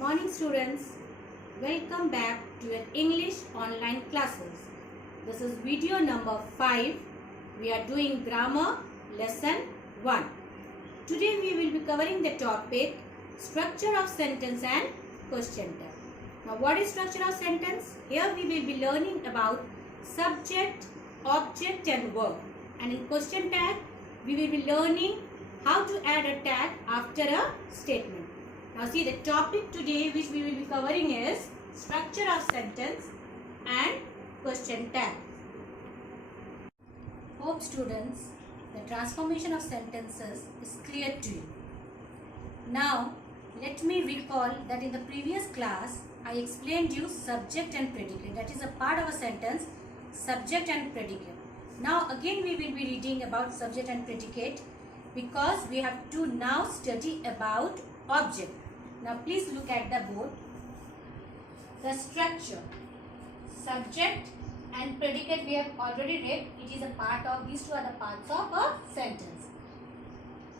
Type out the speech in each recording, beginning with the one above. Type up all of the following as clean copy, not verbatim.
morning students. Welcome back to your English online classes. This is video number 5. We are doing grammar lesson 1. Today we will be covering the topic structure of sentence and question tag. Now what is structure of sentence? Here we will be learning about subject, object and verb. And in question tag we will be learning how to add a tag after a statement. Now see, the topic today which we will be covering is structure of sentence and question tag. Hope students, the transformation of sentences is clear to you. Now let me recall that in the previous class I explained you subject and predicate. That is a part of a sentence, subject and predicate. Now again we will be reading about subject and predicate because we have to now study about object. Now please look at the board. The structure, subject and predicate we have already read. It is a part of, these two are the parts of a sentence.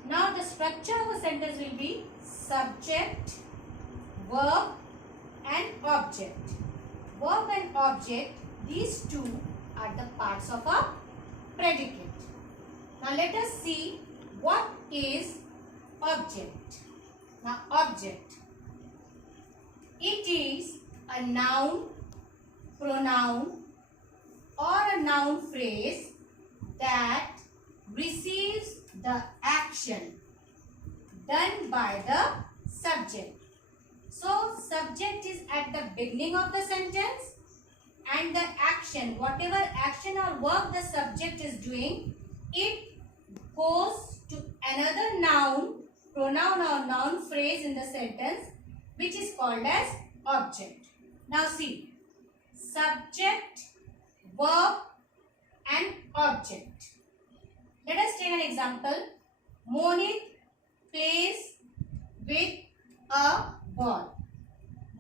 Now the structure of a sentence will be subject, verb and object. Verb and object, these two are the parts of a predicate. Now let us see what is object. Now object, it is a noun, pronoun or a noun phrase that receives the action done by the subject. So subject is at the beginning of the sentence and the action, whatever action or work the subject is doing, it goes to another noun, pronoun or noun phrase in the sentence which is called as object. Now see, subject, verb and object. Let us take an example. Mohit plays with a ball.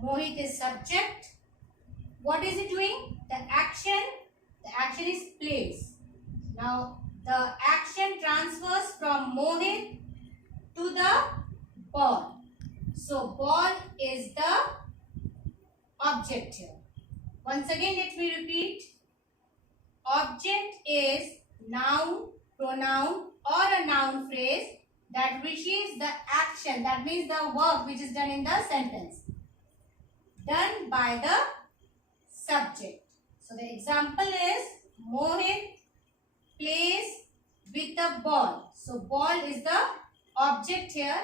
Mohit is subject. What is it doing? The action is plays. Now the action transfers from Mohit to the ball. So ball is the object here. Once again let me repeat. Object is noun, pronoun or a noun phrase that receives the action, that means the work which is done in the sentence, done by the subject. So the example is Mohit plays with a ball. So ball is the object here,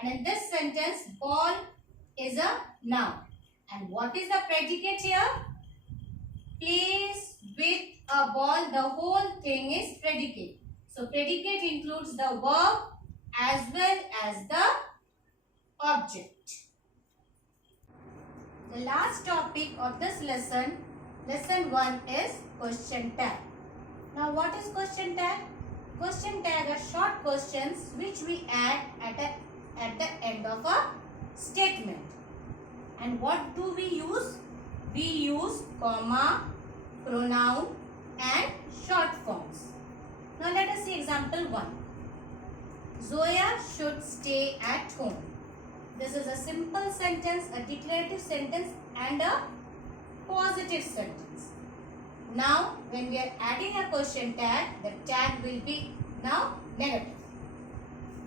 and in this sentence ball is a noun. And what is the predicate here? Plays with a ball, the whole thing is predicate. So predicate includes the verb as well as the object. The last topic of this lesson, lesson 1, is question tag. Now what is question tag? Question tag are short questions which we add at the end of a statement. And what do we use? We use comma, pronoun and short forms. Now let us see example 1. Zoya should stay at home. This is a simple sentence, a declarative sentence and a positive sentence. Now when we are adding a question tag, the tag will be now negative.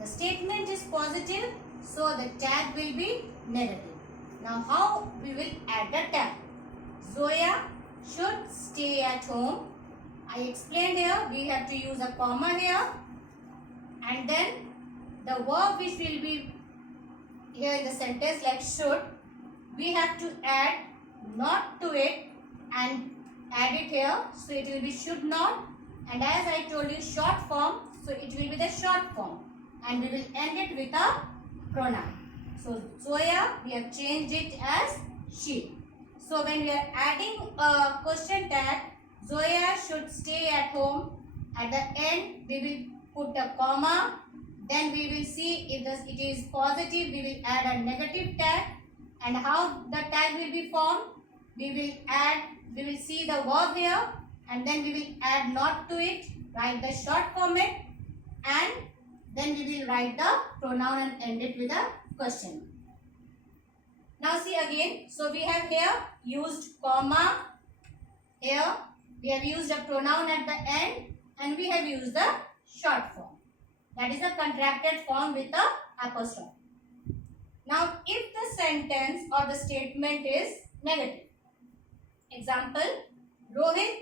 The statement is positive, so the tag will be negative. Now how we will add the tag? Zoya should stay at home. I explained here we have to use a comma here, and then the verb which will be here in the sentence like should, we have to add not to it and add it here. So it will be should not, and as I told you short form, so it will be the short form, and we will end it with a pronoun. So Zoya, we have changed it as she. So when we are adding a question tag, Zoya should stay at home, at the end we will put a comma. Then we will see if it is positive, we will add a negative tag. And how the tag will be formed? We will see the verb here, and then we will add not to it, write the short format, and then we will write the pronoun and end it with a question. Now see again. So we have here used comma. Here we have used a pronoun at the end and we have used the short form. That is a contracted form with a apostrophe. Now if the sentence or the statement is negative. Example, Rohit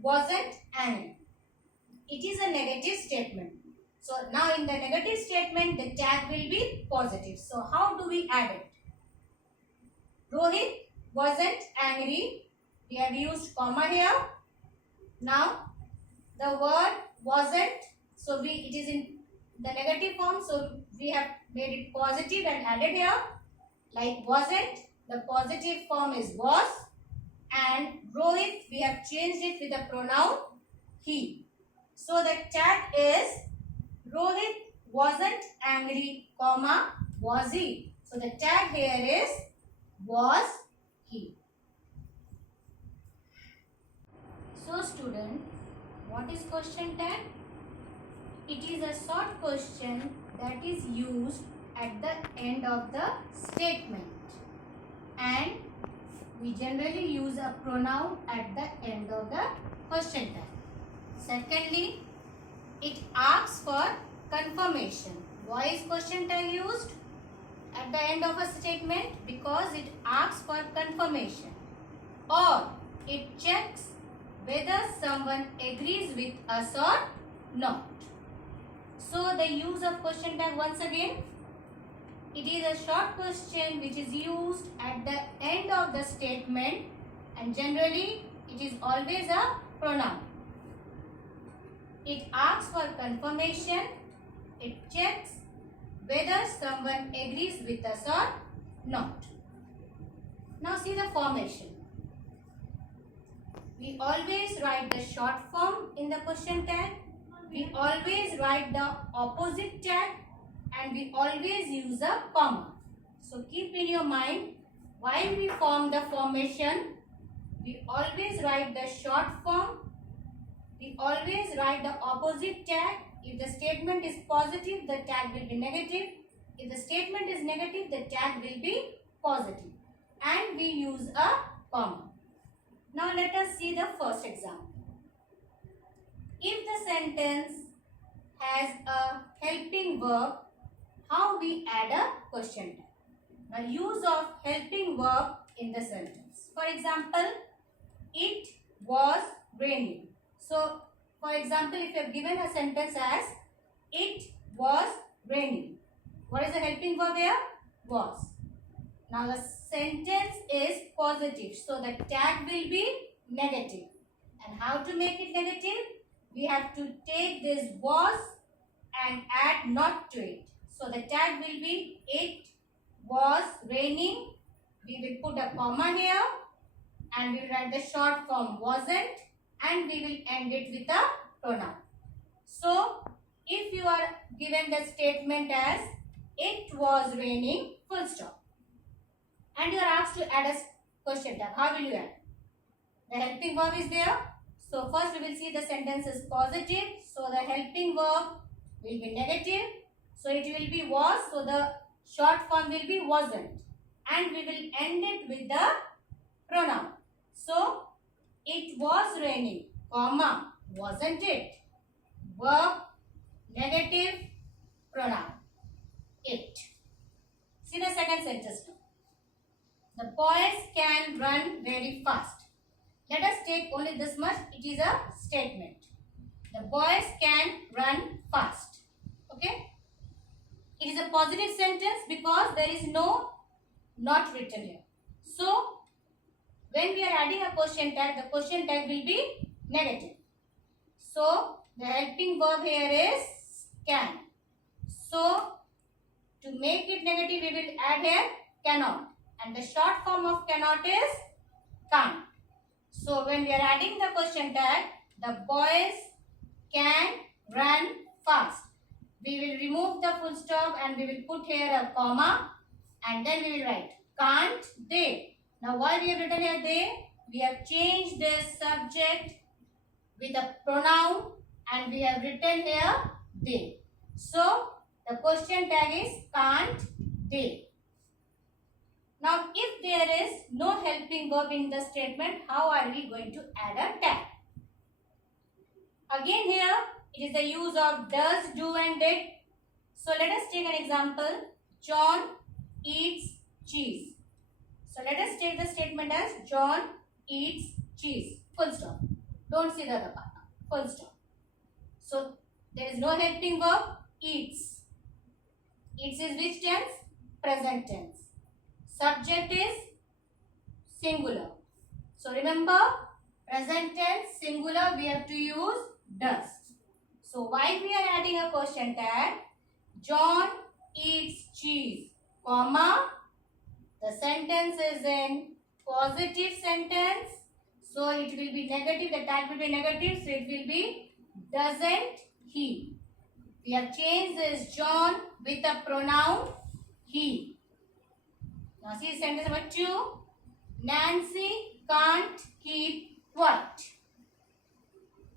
wasn't angry. It is a negative statement. So now in the negative statement the tag will be positive. So how do we add it? Rohit wasn't angry. We have used comma here. Now the word wasn't, so it is in the negative form, so we have made it positive and added here. Like wasn't, the positive form is was, and Rohit we have changed it with the pronoun he. So the tag is Rohit wasn't angry, comma, was he. So the tag here is was he. So student, what is question tag? It is a short question that is used at the end of the statement, and we generally use a pronoun at the end of the question tag. Secondly, it asks for confirmation. Why is question tag used at the end of a statement? Because it asks for confirmation, or it checks whether someone agrees with us or not. So the use of question tag once again. It is a short question which is used at the end of the statement, and generally it is always a pronoun. It asks for confirmation. It checks whether someone agrees with us or not. Now see the formation. We always write the short form in the question tag. We always write the opposite tag, and we always use a comma. So keep in your mind, while we form the formation, we always write the short form. We always write the opposite tag. If the statement is positive, the tag will be negative. If the statement is negative, the tag will be positive. And we use a comma. Now let us see the first example. If the sentence has a helping verb, how we add a question tag? Now use of helping verb in the sentence. For example, it was raining. So for example, if you have given a sentence as it was raining, what is the helping verb here? Was. Now the sentence is positive, so the tag will be negative. And how to make it negative? We have to take this was and add not to it. So the tag will be it was raining. We will put a comma here and we will write the short form wasn't, and we will end it with a pronoun. So if you are given the statement as it was raining, full stop, and you are asked to add a question tag, how will you add? The helping verb is there. So first we will see the sentence is positive. So the helping verb will be negative. So it will be was. So the short form will be wasn't. And we will end it with the pronoun. So it was raining, comma, wasn't it? Verb, negative, pronoun, it. See the second sentence now. The boys can run very fast. Let us take only this much. It is a statement. The boys can run fast. Okay. It is a positive sentence because there is no not written here. So when we are adding a question tag, the question tag will be negative. So the helping verb here is can. So to make it negative, we will add here cannot. And the short form of cannot is can't. So when we are adding the question tag, the boys can run fast. We will remove the full stop and we will put here a comma, and then we will write can't they. Now why we have written here they? We have changed the subject with a pronoun and we have written here they. So the question tag is can't they. Now if there no helping verb in the statement, how are we going to add a tag? Again here, it is the use of does, do and did. So let us take an example. John eats cheese. So let us take the statement as John eats cheese. Full stop. Don't see the other part now. Full stop. So there is no helping verb. Eats. Eats is which tense? Present tense. Subject is singular. So remember, present tense singular we have to use does. So why we are adding a question tag? John eats cheese, comma, the sentence is in positive sentence. So it will be negative, the tag will be negative, so it will be doesn't he. We have changed this John with a pronoun he. Now see sentence number 2. Nancy can't keep quiet.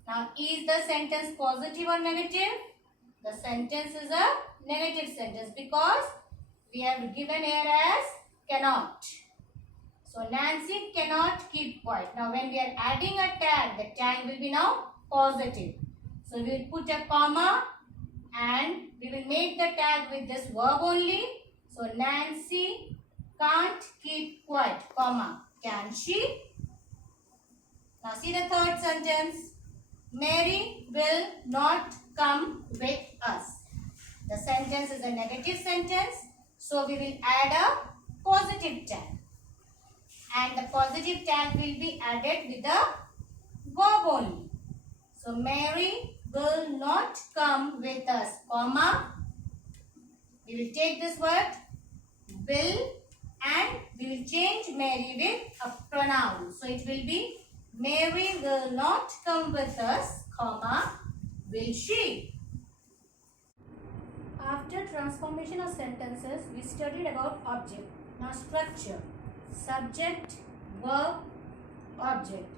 Now is the sentence positive or negative? The sentence is a negative sentence because we have given here as cannot. So Nancy cannot keep quiet. Now when we are adding a tag, the tag will be now positive. So we will put a comma and we will make the tag with this verb only. So Nancy can't keep quiet, comma, can she? Now see the third sentence. Mary will not come with us. The sentence is a negative sentence. So we will add a positive tag. And the positive tag will be added with the verb only. So Mary will not come with us, comma. We will take this word will and we will change Mary with a pronoun. So it will be Mary will not come with us, comma, will she? After transformation of sentences, we studied about object. Now structure. Subject, verb, object.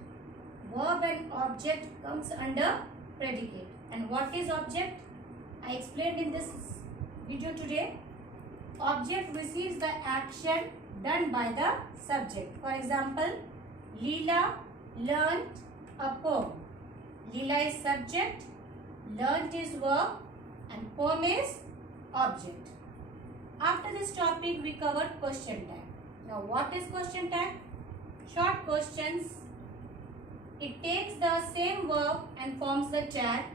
Verb and object comes under predicate. And what is object? I explained in this video today. Object receives the action done by the subject. For example, Leela learnt a poem. Leela is subject, learnt is verb and poem is object. After this topic, we covered question tag. Now what is question tag? Short questions. It takes the same verb and forms the tag.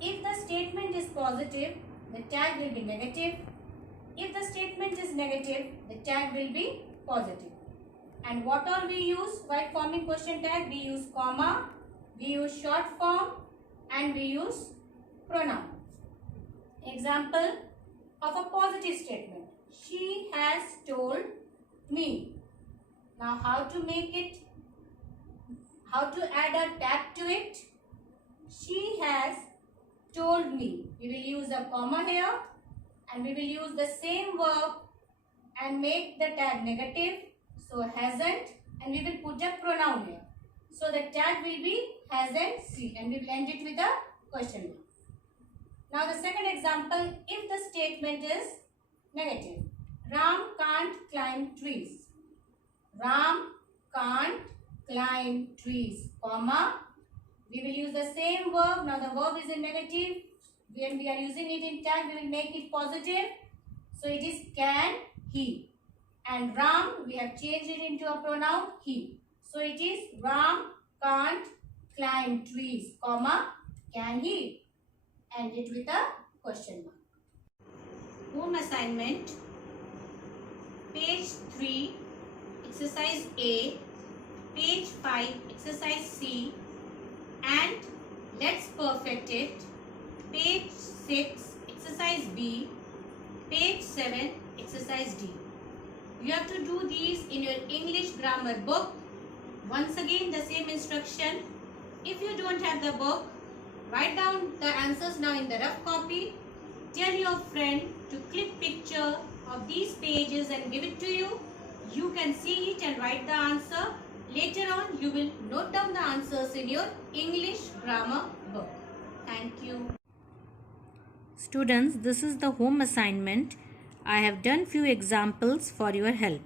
If the statement is positive, the tag will be negative. If the statement is negative, the tag will be positive. And what all we use while forming question tag? We use comma, we use short form and we use pronoun. Example of a positive statement. She has told me. Now how to make it? How to add a tag to it? She has told me. We will use a comma here and we will use the same verb and make the tag negative. So hasn't and we will put a pronoun here. So the tag will be hasn't seen and we will end it with a question mark. Now the second example, if the statement is negative. Ram can't climb trees. Ram can't climb trees, comma. We will use the same verb. Now the verb is in negative. When we are using it in tag, we will make it positive. So it is can he. And Ram, we have changed it into a pronoun he. So it is Ram can't climb trees, comma, can he? End it with a question mark. Home assignment, page 3, exercise A, page 5, exercise C, and let's perfect it, page 6, exercise B, page 7, exercise D. You have to do these in your English grammar book. Once again, the same instruction. If you don't have the book, write down the answers now in the rough copy. Tell your friend to click picture of these pages and give it to you. You can see it and write the answer. Later on, you will note down the answers in your English grammar book. Thank you. Students, this is the home assignment. I have done few examples for your help.